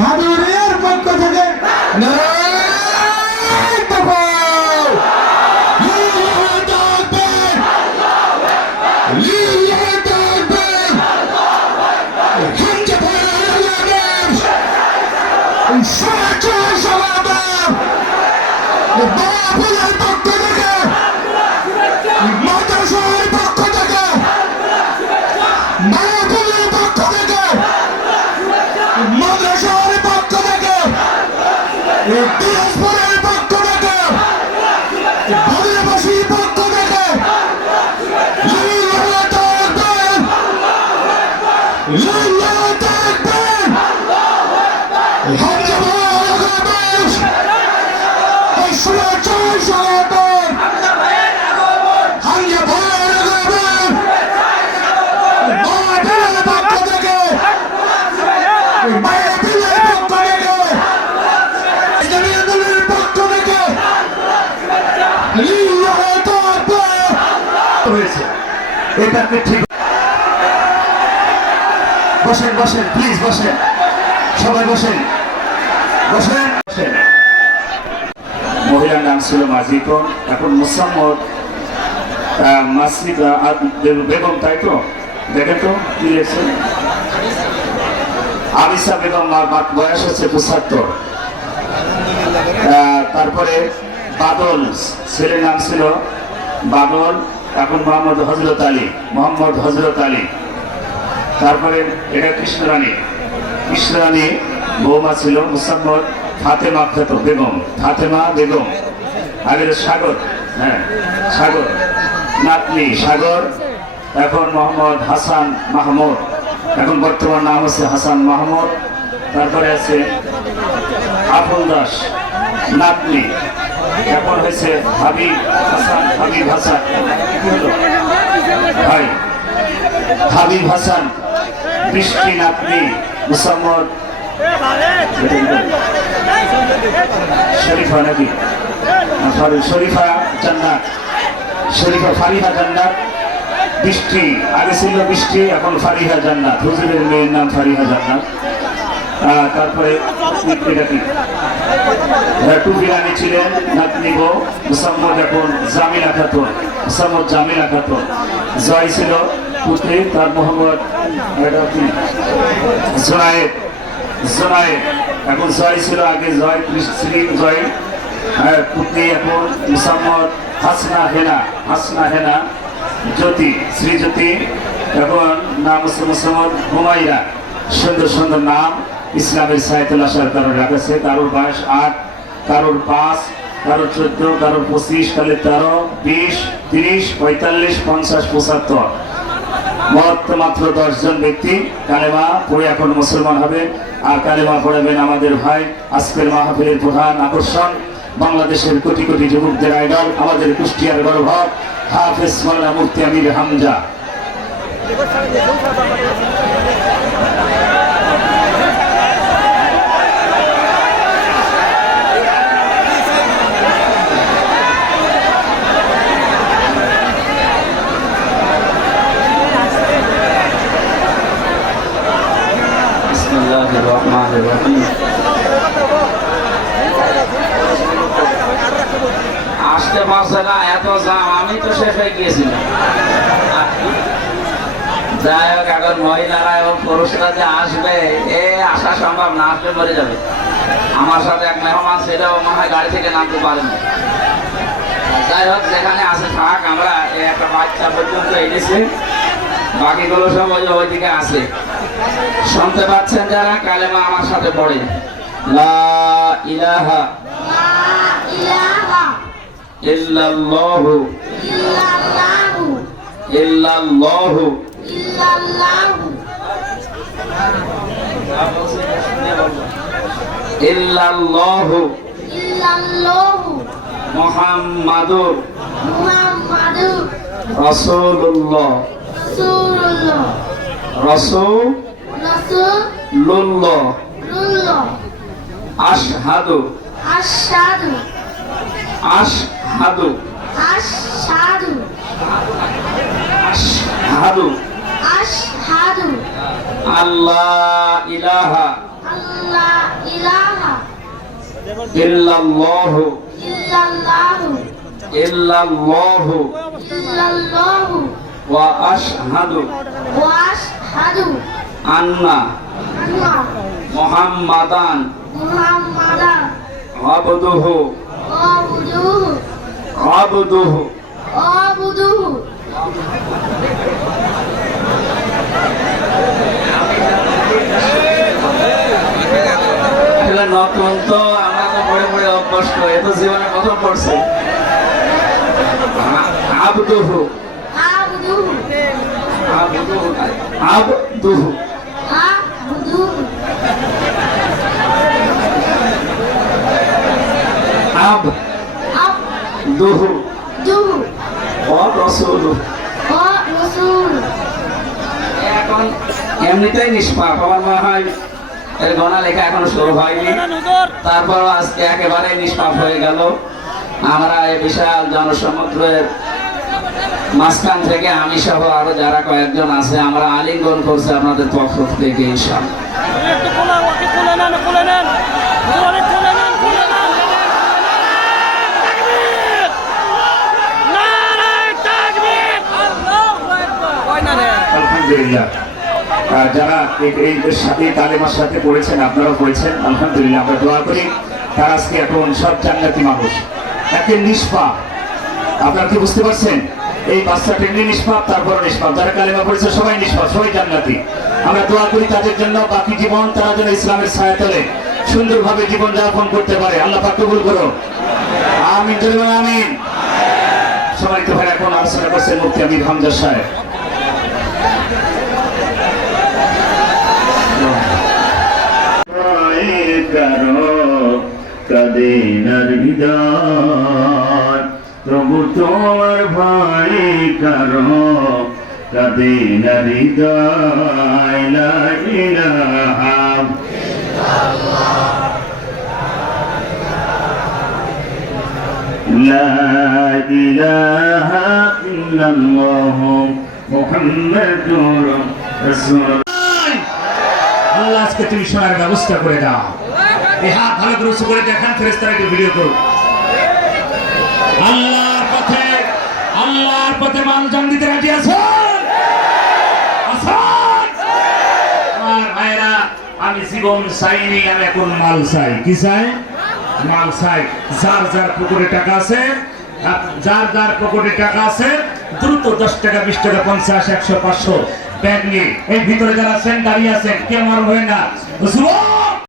ভাদুরের পক্ষ থেকে নারায়ণ তকবীর! হয়েছে এটাকে ঠিক বসেন বসেন প্লিজ বসেন সবাই বসেন বসেন বসেন মহিলার নাম ছিল মাজিকন এখন মুসাম্মদ মাসিদ বেগম, তাই তো? দেখেন তো, কি আলিসা বেগম বয়স হচ্ছে পঁচাত্তর। তারপরে বাদল, ছেলের নাম ছিল বাদল, এখন মোহাম্মদ হজরত আলী, মোহাম্মদ হজরত আলী। তারপরে এটা কৃষ্ণরানী কৃষ্ণরানী বৌমা ছিল মুসাম্মদ ফাতেমা খেত বেগম, ফাতেমা বেগম। আগের সাগর হ্যাঁ সাগর। নাতনি, সাগর, এখন মোহাম্মদ হাসান মাহমুদ। এখন বর্তমান নাম হচ্ছে হাসান মাহমুদ, তারপরে আছে আফুল দাস, নাতনি, এখন হয়েছে হাবিব, হাসান হাবিব হাসান। ভাই, হাবিব হাসান, বৃষ্টি নাতনি, মুসাম্মদ, শরীফা নাকি? শরীফা জান্নাত, শরীফা ফারিহা জান্নাত। বৃষ্টি, আগে ছিল বৃষ্টি, এখন ফারিহা জান্নাত। হুজুরের মেয়ের নাম ফারিহা জান্নাত। তারপরে কি? টুপি ছিলেন নাতনি বউ মুসাম্মদ এখন জামিলা খাতুন মুসাম্মদ জামিলা খাতুন জয় ছিল পুত্রী, তার মোহাম্মদ, এটা কি? এখন জয় ছিল আগে, জয় শ্রী জয়। পুত্রী এখন মুসাম্মদ হাসনা হেনা হাসনা হেনা। জ্যোতি শ্রীজ্যোতি এখন নাম হচ্ছে মুসাম্মদ হুমাইরা সুন্দর সুন্দর নাম ইসলামের সাহিত্যুল আসার কারণে রাখেছে। কারোর বয়স আট, কারোর পাঁচ, কারোর চোদ্দ, কারোর পঁচিশ কারোর তেরো, বিশ, তিরিশ, পঁয়তাল্লিশ, পঞ্চাশ, পঁচাত্তর। মত মাত্র দশজন ব্যক্তি। কালেমা পড়ে এখন মুসলমান হবে। আর কালেমা পড়াবেন আমাদের ভাই আজকের মাহফিলের প্রধান আকর্ষণ। বাংলাদেশের কোটি কোটি যুবকদের আইডল, আমাদের কুষ্টিয়ার গর্ব হাফেজ মাল্লা মুফতি আমির হামজা। বিসমিল্লাহির রহমানির আসতে পারছে না, এত জাম, আমি তো শেষ হয়ে গিয়েছিলাম। যাই হোক, এখন মহিলারা এবং পুরুষরা যে আসবে, এ আসা সম্ভব না, আসলে মরে যাবে। আমার সাথে এক মেহমান ছিল মনে হয় গাড়ি থেকে নামতে পারেনি। যাই হোক, যেখানে আছে থাক, আমরা একটা বাচ্চা পর্যন্ত এনেছি। বাকিগুলো সব ওই ওইদিকে আছে। শুনতে পাচ্ছেন যারা, কালেমা আমার সাথে পড়ে। লা ইলাহা। ইলাহা। ইল্লাল্লাহু। ইল্লাল্লাহু। ইল্লাল্লাহু। ইল্লাল্লাহু ইল্লাল্লাহু ইল্লাল্লাহু মুহাম্মাদুর। মুহাম্মাদুর রাসূলুল্লাহ। রাসূলুল্লাহ। রাসূলুল্লাহ। রাসূলুল্লাহ আশহাদু। আশহাদু আশহাদু আশহাদু। আশহাদু আশহাদু। আল্লাহ ইলাহা আল্লাহ ইলাহা ইল্লাল্লাহু। ইল্লাল্লাহু। ইল্লাল্লাহু। ইল্লাল্লাহু। ওয়া আশহাদু। ওয়া আশহাদু। আন্না। আন্না। মুহাম্মাদান। মুহাম্মাদান। আবদুহু। আবদুহু। আবদুহু। আবদুহু। নতুন তো আমরা তো পড়ে পড়ে অভ্যস্ত এ তো জীবনে প্রথম পড়ছে। আবদুহু। আবদুহু। আবদুহু। আবদুহু। ওয়া রাসূল এখন এমনিতেই নিষ্পাপ। আমার মনে হয় এর গণা লেখা এখনও শুরু হয়নি। তারপর আজকে একেবারে নিষ্পাপ হয়ে গেল। আমরা এই বিশাল জনসমুদ্রের মাঝখান থেকে আমি সহ আরও যারা কয়েকজন আছে আমরা আলিঙ্গন করছি আপনাদের পক্ষ থেকে ইনশাল এই সাথে তালেমার সাথে পড়েছেন, আপনারাও পড়েছেন, আলহামদুলিল্লাহ, আমরা দোয়া করি। তার আজকে এখন সব জান্নাতি মানুষ। একে নিষ্পাপ। আপনারা কি বুঝতে পারছেন? এই বাচ্চাটা এমনি নিষ্পাপ, তারপর নিষ্পাপ। যারা কালেমা পড়েছে, সবাই নিষ্পাপ, সবাই জান্নাতি। আমরা দোয়া করি তাদের জন্য, বাকি জীবন তারা যেন ইসলামের ছায়া তলে। সুন্দরভাবে জীবন যাপন করতে পারে। আল্লাহ পাক কবুল করো আমিন আমিন। সবাই তো ভাই এখন আলোচনা করছেন মুক্তি আমির হামজা সাহেব। করো কদিনার হৃদয় প্রভু তোমার ভয় করো কদিনার হৃদয় লা ইলাহা لا إله إلا الله محمد رسول আল্লাহ আজকে তুমি শোনার ব্যবস্থা করে দাও এই হাত ভালো করে দেখান ফেরেস্তারা একটু ভিডিও করুন আল্লাহর পথে আল্লাহর পথে মান জান দিতে রাজি আছো? আমার ভাইরা আমি জীবন চাইনি, আমি এখন মাল চাই। কি চাই? মাল চাই। যার যার পুকুরে টাকা আছে, যার যার পকেটে টাকা আছে, দ্রুত দশ টাকা, বিশ টাকা, পঞ্চাশ, একশো, পাঁচশো ব্যাগ নিয়ে। এই ভিতরে যারা আছেন, দাঁড়িয়ে আছেন কে আমার হয় না!